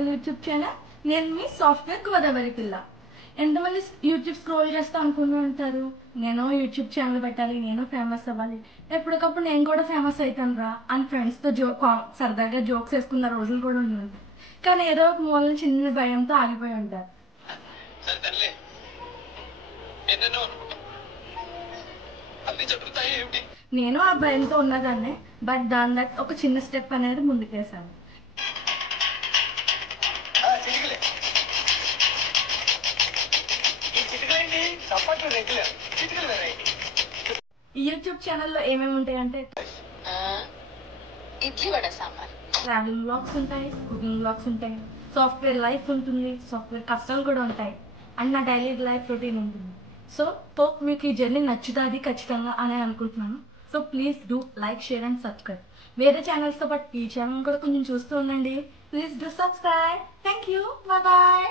Our YouTube channel. నేను మీ software Godavari పిల్ల. ఎంతమంది యూట్యూబ్ స్క్రోల్ చేస్తా అనుకుంటూ ఉంటారు, నేను యూట్యూబ్ ఛానల్ పెట్టాలి, నేను ఫేమస్ అవ్వాలి, ఎప్పటికప్పుడు నేను కూడా ఫేమస్ అవుతాను రా అని ఫ్రెండ్స్తో సరదాగా జోక్స్ వేసుకున్న రోజులు కూడా ఉన్నాయి. కానీ ఏదో ఒక మూల చిన్న భయంతో ఆగిపోయి ఉంటారు. నేను ఆ భయంతో ఉన్నదాన్నే, బట్ దాని ఒక చిన్న స్టెప్ అనేది ముందుకేసాను. ఈ యూట్యూబ్ ఛానల్లో ఏమేమి ఉంటాయంటే ఇడ్లీ వడ సాంబార్, ట్రావెలింగ్ బ్లాగ్స్ ఉంటాయి, కుకింగ్ బ్లాగ్స్ ఉంటాయి, సాఫ్ట్వేర్ లైఫ్ ఉంటుంది, సాఫ్ట్వేర్ కష్టాలు కూడా ఉంటాయి, అండ్ నా డైలీ లైఫ్ రొటీన్ ఉంటుంది. సో మీకు ఈ జర్నీ నచ్చుతుంది ఖచ్చితంగా అని అనుకుంటున్నాను. So please do like, share and subscribe. వేరే ఛానల్స్తో పాటు ఈ ఛానల్ కూడా కొంచెం చూస్తూ ఉండండి. Please do subscribe. Thank you. Bye bye.